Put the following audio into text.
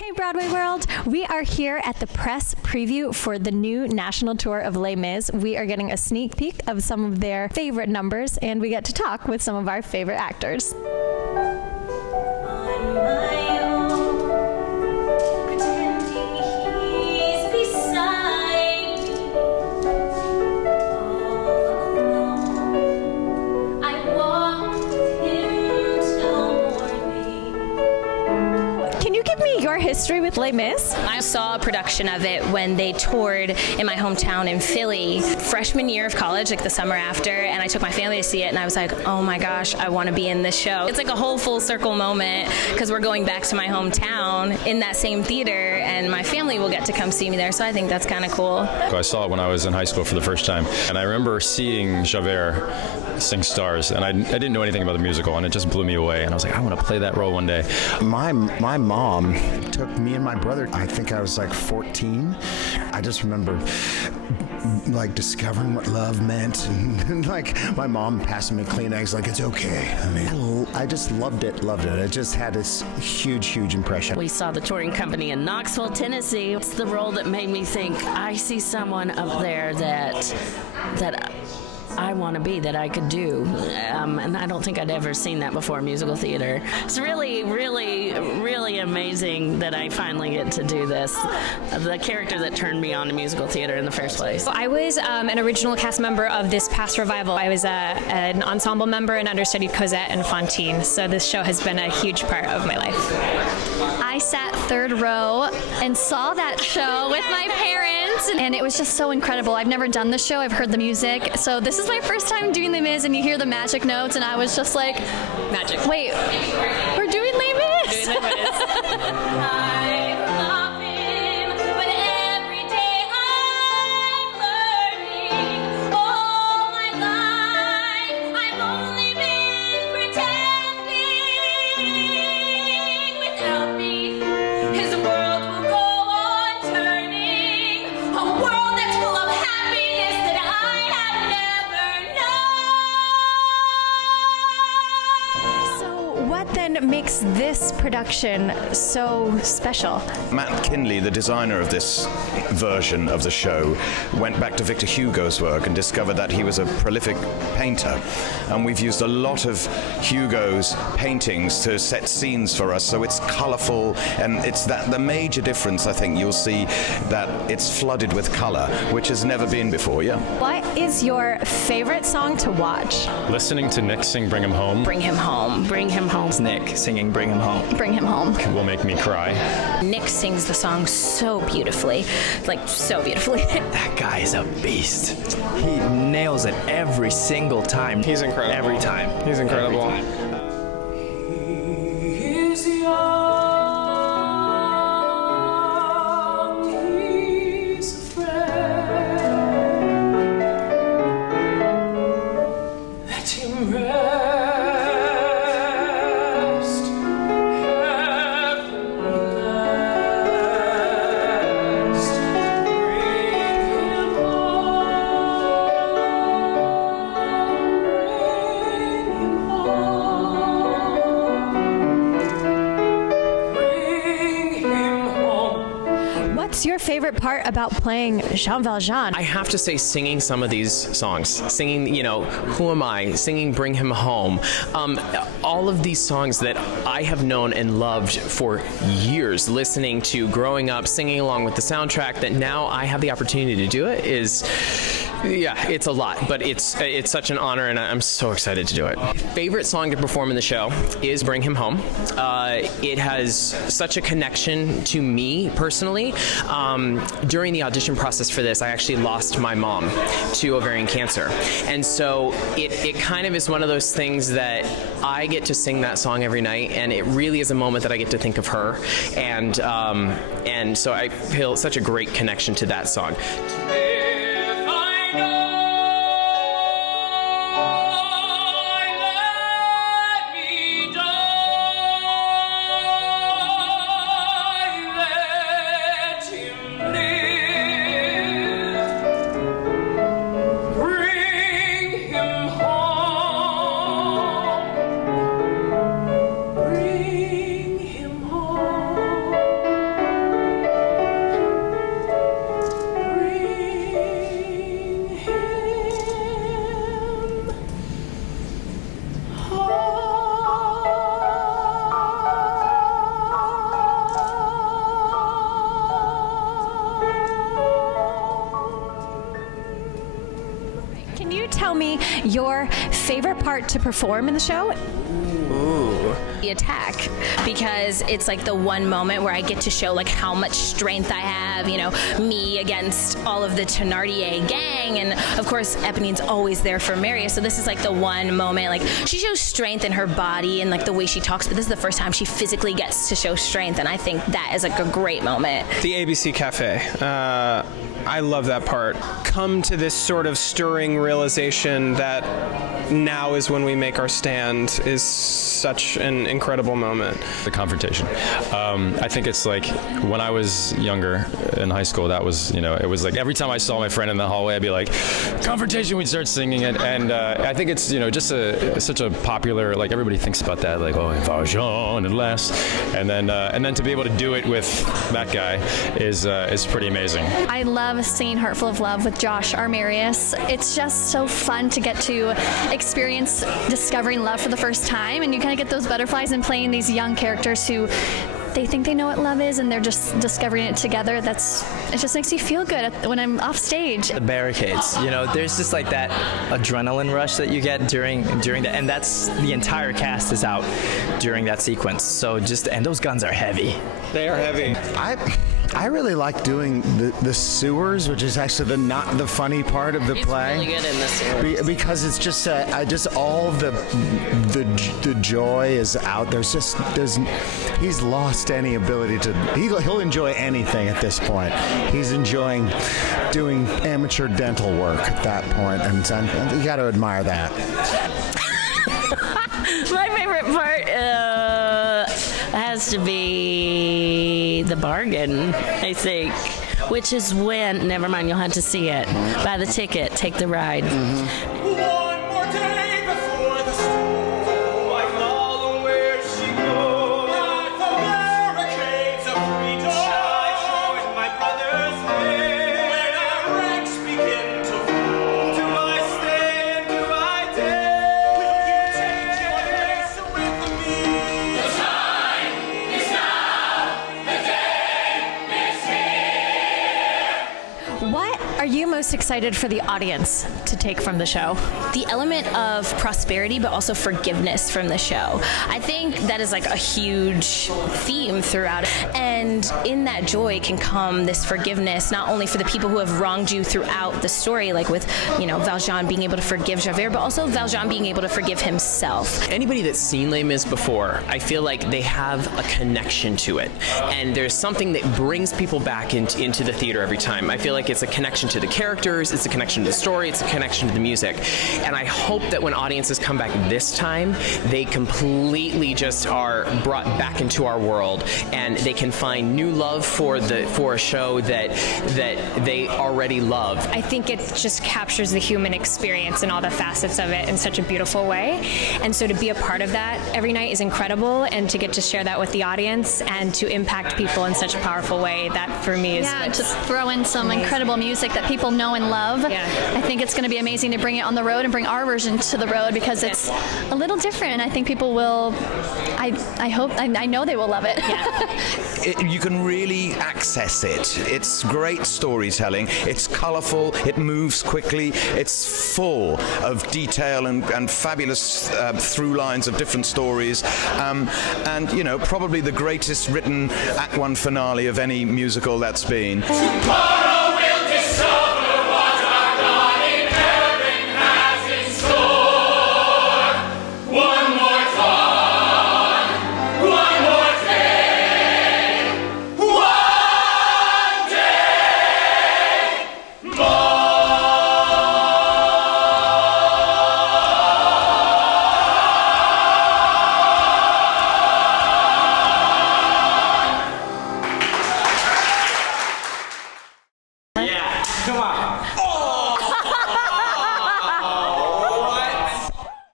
Hey Broadway World! We are here at the press preview for the new national tour of Les Mis. We are getting a sneak peek of some of their favorite numbers, and we get to talk with some of our favorite actors. Your history with Les Mis? I saw a production of it when they toured in my hometown in Philly, freshman year of college, like the summer after, and I took my family to see it, and I was like, oh my gosh, I want to be in this show. It's like a whole full circle moment, because we're going back to my hometown in that same theater, and my family will get to come see me there, so I think that's kind of cool. I saw it when I was in high school for the first time, and I remember seeing Javert sing Stars, and I didn't know anything about the musical, and it just blew me away, and I was like, I want to play that role one day. My mom took me and my brother, I think I was like 14. I just remember like discovering what love meant, and like my mom passing me Kleenex like, it's okay. I mean, I just loved it. It just had this huge impression. We saw the touring company in Knoxville, Tennessee. It's the role that made me think, I see someone up there that I want to be, that I could do. And I don't think I'd ever seen that before in musical theater. It's really amazing that I finally get to do this. The character that turned me on to musical theater in the first place. I was an original cast member of this past revival. I was an ensemble member and understudied Cosette and Fantine, so this show has been a huge part of my life. I sat third row and saw that show with my parents, and it was just so incredible. I've never done the show, I've heard the music, so this is my first time doing Les Mis, and you hear the magic notes, and I was just like, magic. Wait, we're doing Les Mis? Doing Les Mis. What then makes this production so special? Matt Kinley, the designer of this version of the show, went back to Victor Hugo's work and discovered that he was a prolific painter. And we've used a lot of Hugo's paintings to set scenes for us, so it's colorful, and it's the major difference, I think, you'll see that it's flooded with color, which has never been before, yeah. What is your favorite song to watch? Listening to Nick sing Bring Him Home. Bring him home. Bring him home. Nick singing Bring Him Home. Bring him home. Will make me cry. Nick sings the song so beautifully, like so beautifully. That guy is a beast. He nails it every single time. He's incredible. Every time. He's incredible. Every time. What's your favorite part about playing Jean Valjean? I have to say, singing some of these songs, singing, Who Am I, singing Bring Him Home, all of these songs that I have known and loved for years, listening to, growing up, singing along with the soundtrack, that now I have the opportunity to do it is... Yeah, it's a lot, but it's such an honor, and I'm so excited to do it. Favorite song to perform in the show is Bring Him Home. It has such a connection to me personally. During the audition process for this, I actually lost my mom to ovarian cancer, and so it kind of is one of those things that I get to sing that song every night, and it really is a moment that I get to think of her, and so I feel such a great connection to that song. me your favorite part to perform in the show. The attack, because it's like the one moment where I get to show like how much strength I have, you know, me against all of the Thenardier gang, and of course Eponine's always there for Marius, so this is like the one moment, like she shows strength in her body and like the way she talks, but this is the first time she physically gets to show strength, and I think that is like a great moment. The ABC Cafe. I love that part. Come to this sort of stirring realization that now is when we make our stand is such an incredible moment. The confrontation. I think it's like when I was younger in high school, that was, you know, it was like every time I saw my friend in the hallway, I'd be like, confrontation, we'd start singing it. And I think it's, you know, just such a popular, like everybody thinks about that, like, oh, Valjean and last. And then to be able to do it with that guy is pretty amazing. I love singing Heartful of Love with Josh, our Marius. It's just so fun to get to experience discovering love for the first time, and you kind of get those butterflies in playing these young characters who they think they know what love is and they're just discovering it together. It just makes me feel good when I'm off stage. The barricades, you know, there's just like that adrenaline rush that you get during that, and that's the entire cast is out during that sequence. So and those guns are heavy. They are heavy. I really like doing the sewers, which is actually not the funny part of the play. It's really good in the sewers. Because it's just all the joy is out. He's lost any ability to. He'll enjoy anything at this point. He's enjoying doing amateur dental work at that point, and you got to admire that. My favorite part has to be the bargain, I think, which is when, never mind, you'll have to see it. Buy the ticket, take the ride. One more day before the school, I follow where she goes. At the barricades of freedom, I join my brother's hand. When our ranks begin to fall, do I stay and do I dare? Will you take your place with me? The time is now, the day is here. What are you most excited for the audience to take from the show? The element of prosperity, but also forgiveness from the show. I think that is like a huge theme throughout it. And in that joy can come this forgiveness, not only for the people who have wronged you throughout the story, like with, you know, Valjean being able to forgive Javert, but also Valjean being able to forgive himself. Anybody that's seen Les Mis before, I feel like they have a connection to it. And there's something that brings people back into the theater every time. I feel like it's a connection to the characters, it's a connection to the story, it's a connection to the music. And I hope that when audiences come back this time, they completely just are brought back into our world, and they can find new love for a show that they already love. I think it just captures the human experience and all the facets of it in such a beautiful way. And so to be a part of that every night is incredible, and to get to share that with the audience and to impact people in such a powerful way, that for me is just throw in some incredible music that people know and love. Yeah. I think it's going to be amazing to bring it on the road and bring our version to the road, because it's a little different. I think people will, I know they will love it. Yeah. You can really access it. It's great storytelling. It's colorful. It moves quickly. It's full of detail and fabulous through lines of different stories. And, you know, probably the greatest written Act One finale of any musical that's been.